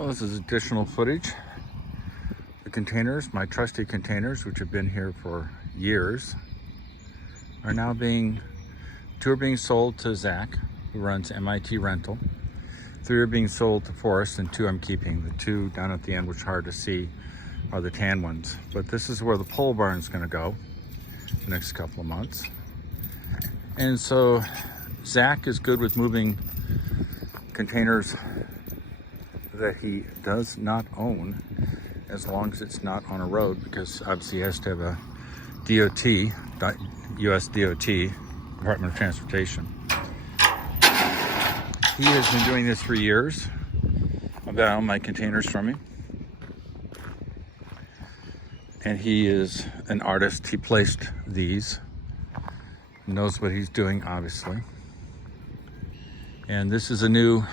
Well, this is additional footage. The containers, my trusty containers, which have been here for years, are now two are being sold to Zach, who runs MIT Rental. 3 are being sold to Forrest, and 2 I'm keeping. The 2 down at the end, which are hard to see, are the tan ones. But this is where the pole barn's gonna go the next couple of months. And so Zach is good with moving containers that he does not own, as long as it's not on a road, because obviously he has to have a DOT, US DOT, Department of Transportation. He has been doing this for years. I've got all my containers from him. And he is an artist. He placed these. Knows what he's doing, obviously. And this is a new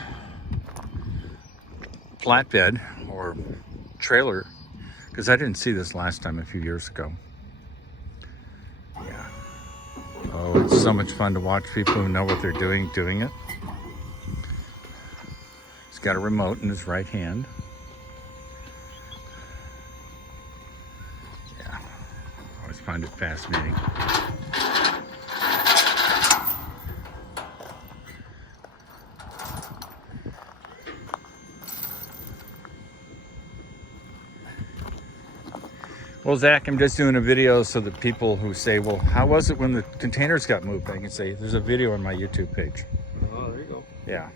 flatbed or trailer, because I didn't see this last time a few years ago. Yeah. Oh, it's so much fun to watch people who know what they're doing it. He's got a remote in his right hand. Yeah, I always find it fascinating. Well, Zach, I'm just doing a video so that people who say, well, how was it when the containers got moved? I can say, there's a video on my YouTube page. Oh, there you go. Yeah.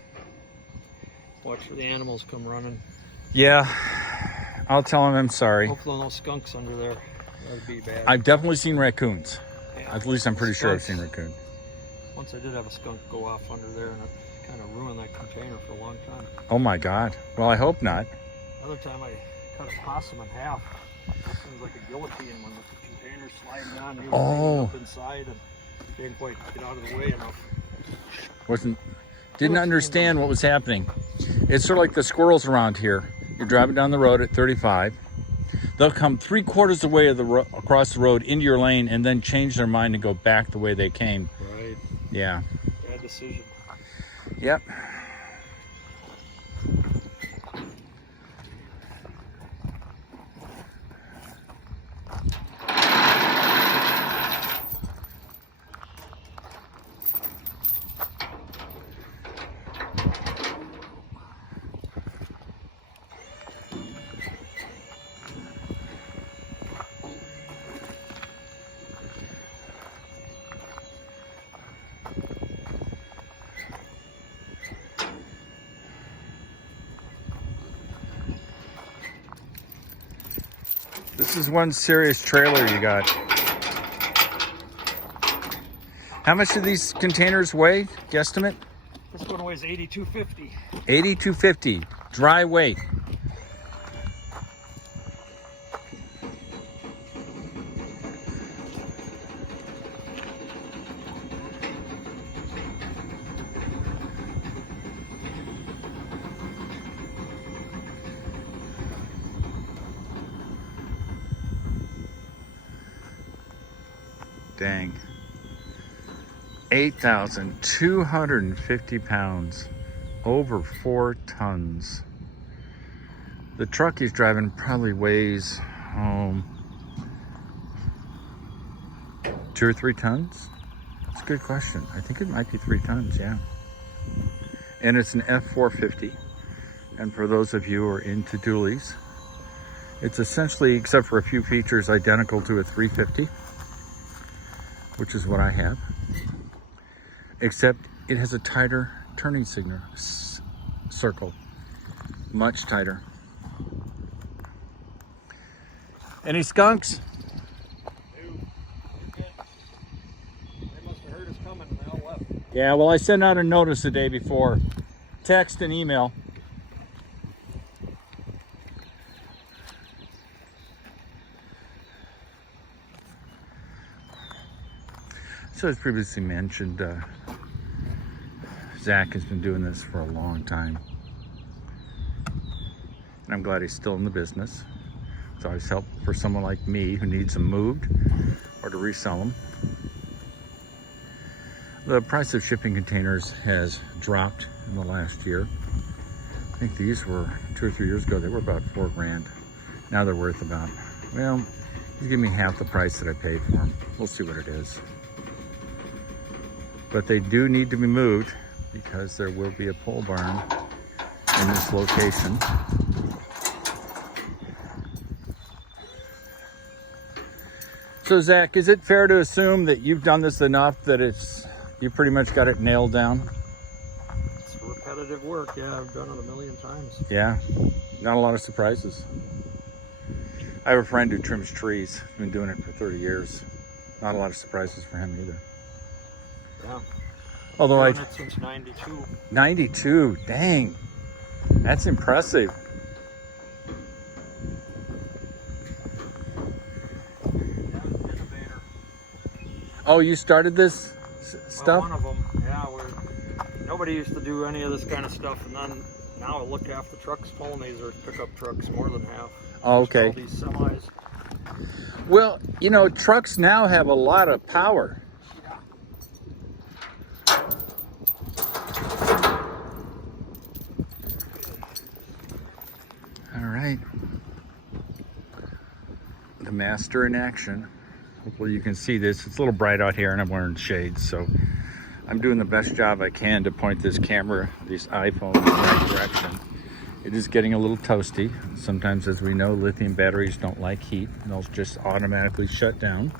Watch for the animals come running. Yeah, I'll tell him I'm sorry. Hopefully no skunks under there. That would be bad. I've definitely seen raccoons. Yeah. At least I'm pretty sure I've seen raccoon. Once I did have a skunk go off under there, and it kind of ruined that container for a long time. Oh my God. Well, I hope not. Another time I cut a possum in half. It was like a guillotine when the container sliding down. He was hanging up inside and didn't quite get out of the way enough. Didn't understand what was happening. It's sort of like the squirrels around here. You're driving down the road at 35. They'll come 3/4 the way across the road into your lane and then change their mind and go back the way they came. Right. Yeah. Bad decision. Yep. This is one serious trailer you got. How much do these containers weigh, guesstimate? This one weighs 8250. 8250, dry weight. Dang. 8,250 pounds, over 4 tons. The truck he's driving probably weighs 2 or 3 tons. That's a good question. I think it might be 3 tons, yeah. And it's an F450. And for those of you who are into dualies, it's essentially, except for a few features, identical to a 350. Which is what I have, except it has a tighter turning circle, much tighter. Any skunks? They must have heard us coming and they all left. Yeah, well, I sent out a notice the day before, text and email. So as previously mentioned, Zach has been doing this for a long time. And I'm glad he's still in the business. It's always helpful for someone like me who needs them moved or to resell them. The price of shipping containers has dropped in the last year. think these were 2 or 3 years ago. They were about $4 grand. Now they're worth about, well, he's giving me half the price that I paid for them. We'll see what it is. But they do need to be moved because there will be a pole barn in this location. So Zach, is it fair to assume that you've done this enough that you pretty much got it nailed down? It's repetitive work. Yeah, I've done it a million times. Yeah, not a lot of surprises. I have a friend who trims trees. Been doing it for 30 years. Not a lot of surprises for him either. Yeah. Although I've done it since 92. 92, dang, that's impressive. Yeah, innovator. Oh, you started this stuff? Well, one of them. Yeah, nobody used to do any of this kind of stuff, and then now I look half the trucks pulling these are pickup trucks, more than half. Oh, okay. All these semis. Well, you know, trucks now have a lot of power. All right. The master in action. Hopefully you can see this. It's a little bright out here and I'm wearing shades, so I'm doing the best job I can to point this camera, this iPhone, in the right direction. It is getting a little toasty. Sometimes, as we know, lithium batteries don't like heat. They'll just automatically shut down.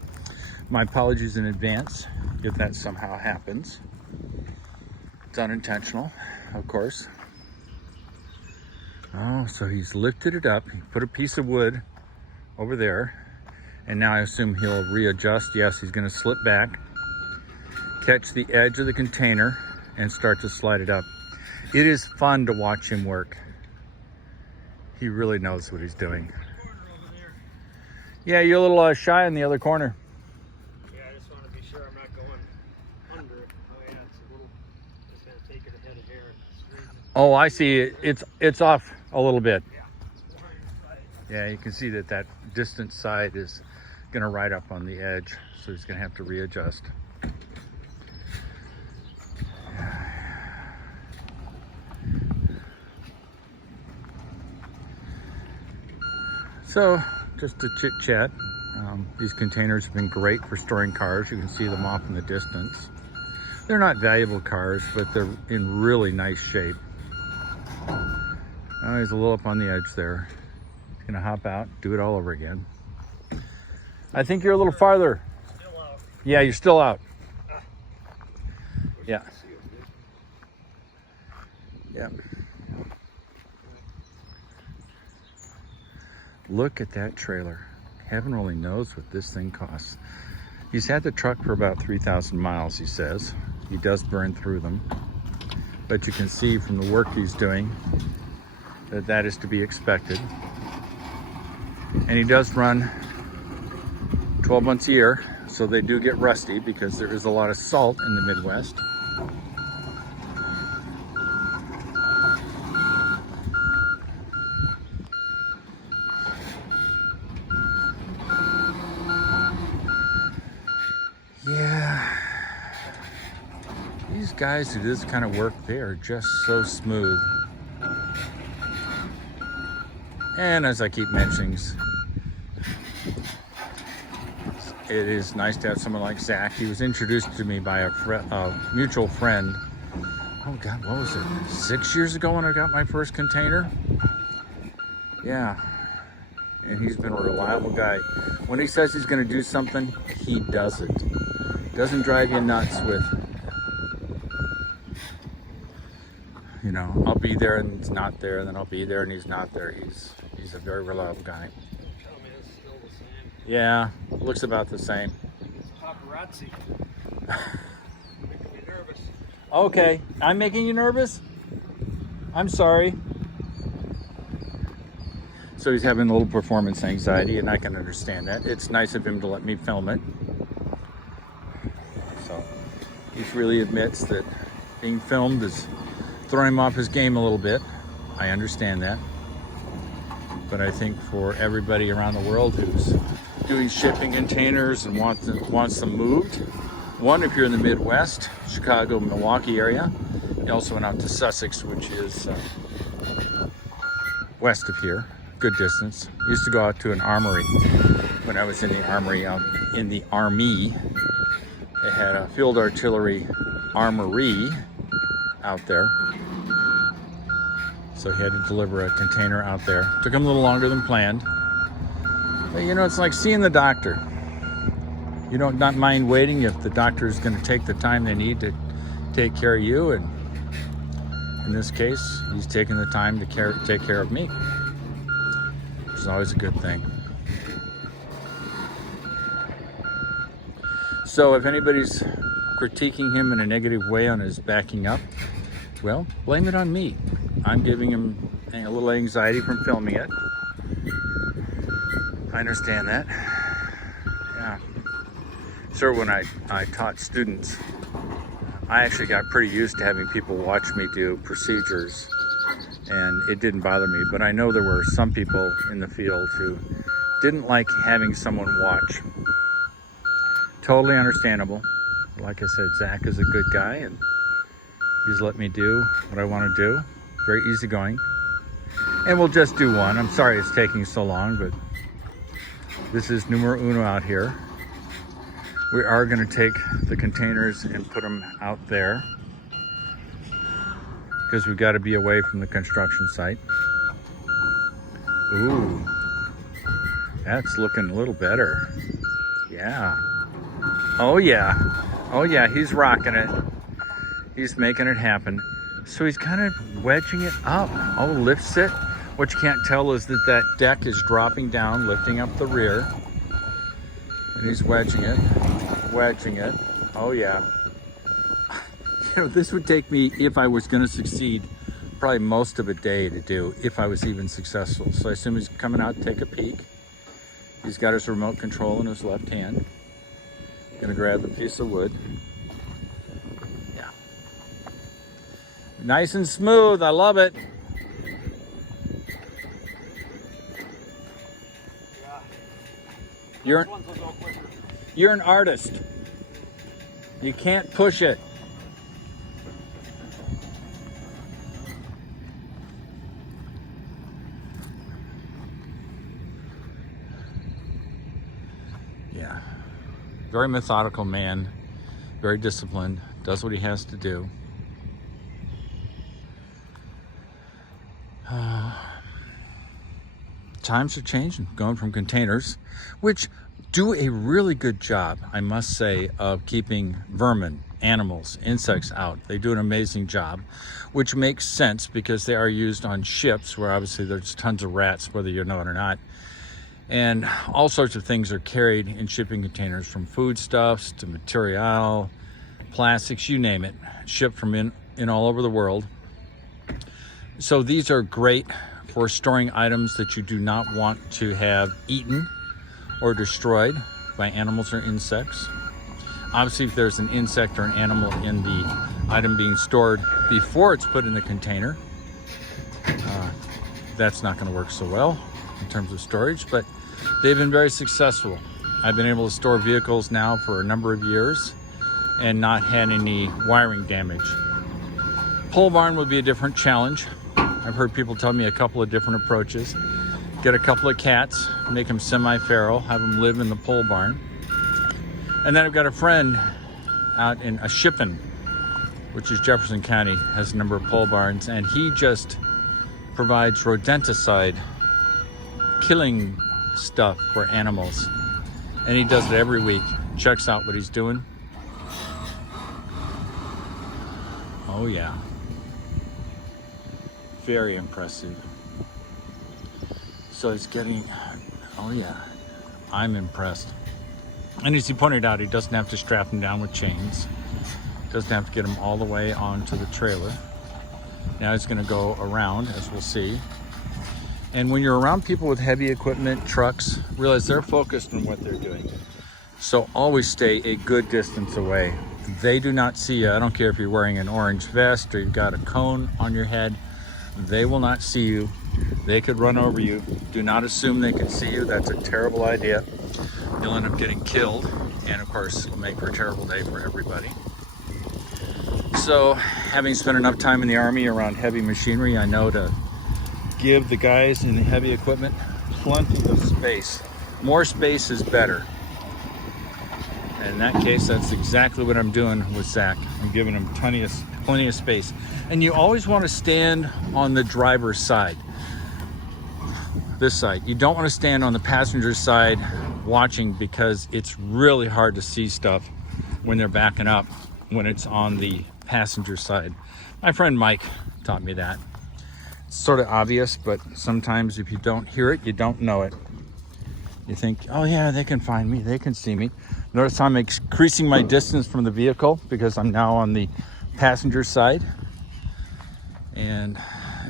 My apologies in advance if that somehow happens. It's unintentional, of course. Oh, so he's lifted it up. He put a piece of wood over there. And now I assume he'll readjust. Yes, he's going to slip back, catch the edge of the container, and start to slide it up. It is fun to watch him work. He really knows what he's doing. Yeah, you're a little shy in the other corner. Yeah, I just want to be sure I'm not going under it. Oh yeah, it's a little, just gotta take it ahead of here and straighten it. Oh, I see. It's off a little bit. Yeah. Yeah, you can see that distant side is gonna ride up on the edge, so he's gonna have to readjust. So, just a chit chat. These containers have been great for storing cars. You can see them off in the distance. They're not valuable cars, but they're in really nice shape. Oh, he's a little up on the edge there. He's gonna hop out, do it all over again. I think you're a little farther. Still out. Yeah, you're still out. Yeah. Yeah. Look at that trailer. Heaven only knows what this thing costs. He's had the truck for about 3,000 miles, he says. He does burn through them. But you can see from the work he's doing that that is to be expected. And he does run 12 months a year, so they do get rusty because there is a lot of salt in the Midwest. Yeah, these guys who do this kind of work, they are just so smooth. And as I keep mentioning, it is nice to have someone like Zach. He was introduced to me by a mutual friend. Oh God, what was it? 6 years ago when I got my first container? Yeah. And he's been a reliable guy. When he says he's gonna do something, he does it. Doesn't drive you nuts with, you know, I'll be there and he's not there, and then I'll be there and he's not there. He's a very reliable guy. Tell me it's still the same. Yeah, looks about the same. It's paparazzi. Making me nervous. Okay, I'm making you nervous? I'm sorry. So he's having a little performance anxiety, and I can understand that. It's nice of him to let me film it. So he really admits that being filmed is throwing him off his game a little bit. I understand that. But I think for everybody around the world who's doing shipping containers and wants them moved, one, if you're in the Midwest, Chicago, Milwaukee area, you also went out to Sussex, which is west of here, good distance. Used to go out to an armory when I was in the armory out in the Army. They had a field artillery armory out there. So he had to deliver a container out there. Took him a little longer than planned. But you know, it's like seeing the doctor. You don't not mind waiting if the doctor is going to take the time they need to take care of you. And in this case, he's taking the time to take care of me, which is always a good thing. So if anybody's critiquing him in a negative way on his backing up, well, blame it on me. I'm giving him a little anxiety from filming it. I understand that. Yeah. So when I taught students, I actually got pretty used to having people watch me do procedures, and it didn't bother me. But I know there were some people in the field who didn't like having someone watch. Totally understandable. Like I said, Zach is a good guy, and he's let me do what I want to do. Very easygoing. And we'll just do one. I'm sorry it's taking so long, but this is numero uno out here. We are going to take the containers and put them out there because we've got to be away from the construction site. Ooh, that's looking a little better. Yeah. Oh yeah. Oh yeah, he's rocking it. He's making it happen. So he's kind of wedging it up. Oh, lifts it. What you can't tell is that that deck is dropping down, lifting up the rear. And he's wedging it. Wedging it. Oh yeah. You know, this would take me, if I was going to succeed, probably most of a day to do, if I was even successful. So I assume he's coming out to take a peek. He's got his remote control in his left hand. Gonna grab the piece of wood. Yeah. Nice and smooth, I love it. Yeah. You're an artist. You can't push it. Yeah. Very methodical man, very disciplined, does what he has to do. Times are changing, going from containers, which do a really good job, I must say, of keeping vermin, animals, insects out. They do an amazing job, which makes sense because they are used on ships where obviously there's tons of rats, whether you know it or not. And all sorts of things are carried in shipping containers, from foodstuffs to material, plastics, you name it, shipped from in all over the world. So these are great for storing items that you do not want to have eaten or destroyed by animals or insects. Obviously, if there's an insect or an animal in the item being stored before it's put in the container, that's not going to work so well in terms of storage, but they've been very successful. I've been able to store vehicles now for a number of years and not had any wiring damage. Pole barn would be a different challenge. I've heard people tell me a couple of different approaches. Get a couple of cats, make them semi-feral, have them live in the pole barn. And then I've got a friend out in Shippen, which is Jefferson County, has a number of pole barns, and he just provides rodenticide killing stuff for animals. And he does it every week. Checks out what he's doing. Oh yeah. Very impressive. So he's getting, oh yeah, I'm impressed. And as he pointed out, he doesn't have to strap them down with chains. Doesn't have to get them all the way onto the trailer. Now he's gonna go around, as we'll see. And when you're around people with heavy equipment, trucks, realize they're focused on what they're doing. So always stay a good distance away. They do not see you. I don't care if you're wearing an orange vest or you've got a cone on your head. They will not see you. They could run over you. Do not assume they can see you. That's a terrible idea. You'll end up getting killed. And of course, it'll make for a terrible day for everybody. So having spent enough time in the Army around heavy machinery, I know to give the guys in the heavy equipment plenty of space. More space is better. And in that case, that's exactly what I'm doing with Zach. I'm giving him plenty of space. And you always want to stand on the driver's side. This side. You don't want to stand on the passenger side watching, because it's really hard to see stuff when they're backing up when it's on the passenger side. My friend Mike taught me that. It's sort of obvious, but sometimes if you don't hear it, you don't know it. You think, oh yeah, they can find me, they can see me. Notice I'm increasing my distance from the vehicle because I'm now on the passenger side. And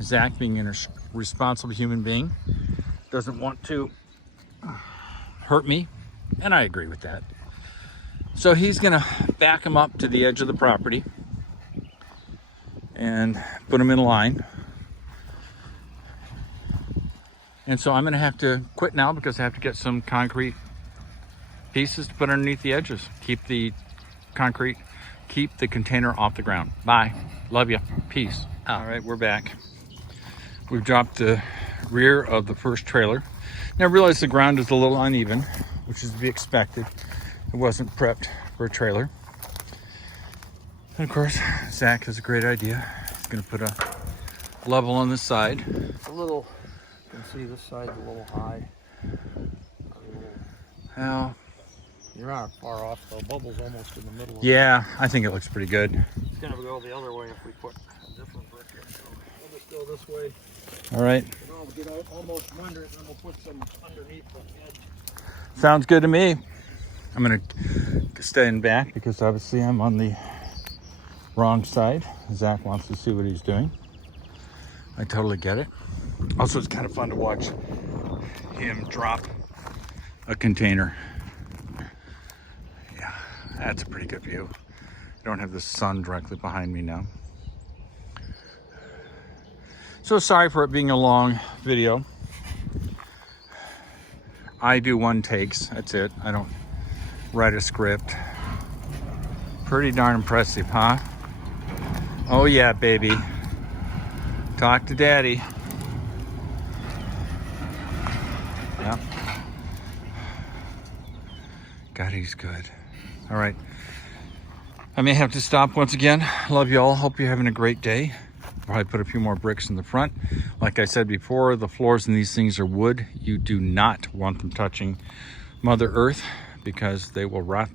Zach, being a responsible human being, doesn't want to hurt me, and I agree with that. So he's gonna back him up to the edge of the property and put him in line. And so I'm gonna have to quit now because I have to get some concrete pieces to put underneath the edges. Keep the container off the ground. Bye, love you, peace out. All right, we're back. We've dropped the rear of the first trailer. Now I realize the ground is a little uneven, which is to be expected. It wasn't prepped for a trailer. And of course, Zach has a great idea. He's gonna put a level on the side. It's a little, you can see this side's a little high. Well, You're not far off, the bubble's almost in the middle of yeah, I think it looks pretty good. It's gonna go the other way if we put a different brick in. So we'll just go this way. All right, And I'll get out almost under it, and then we'll put some underneath the edge. sounds good to me. I'm gonna stand back because obviously I'm on the wrong side. Zach wants to see what he's doing. I totally get it. Also, it's kind of fun to watch him drop a container. Yeah, that's a pretty good view. I don't have the sun directly behind me now. So sorry for it being a long video. I do one takes, that's it. I don't write a script. Pretty darn impressive, huh? Oh yeah, baby. Talk to daddy. Yeah. God, he's good. All right. I may have to stop once again. Love you all. Hope you're having a great day. Probably put a few more bricks in the front. Like I said before, the floors in these things are wood. You do not want them touching Mother Earth because they will rot.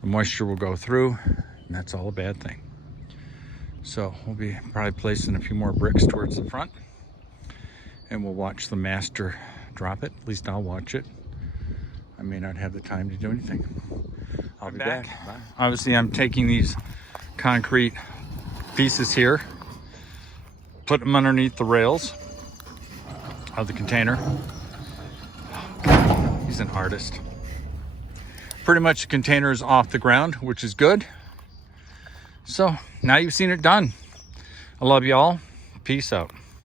The moisture will go through, and that's all a bad thing. So we'll be probably placing a few more bricks towards the front, and we'll watch the master drop it. At least I'll watch it. I may not have the time to do anything. I'll be back. Bye. Obviously, I'm taking these concrete pieces here, put them underneath the rails of the container. He's an artist. Pretty much the container is off the ground, which is good. So now you've seen it done. I love you all. Peace out.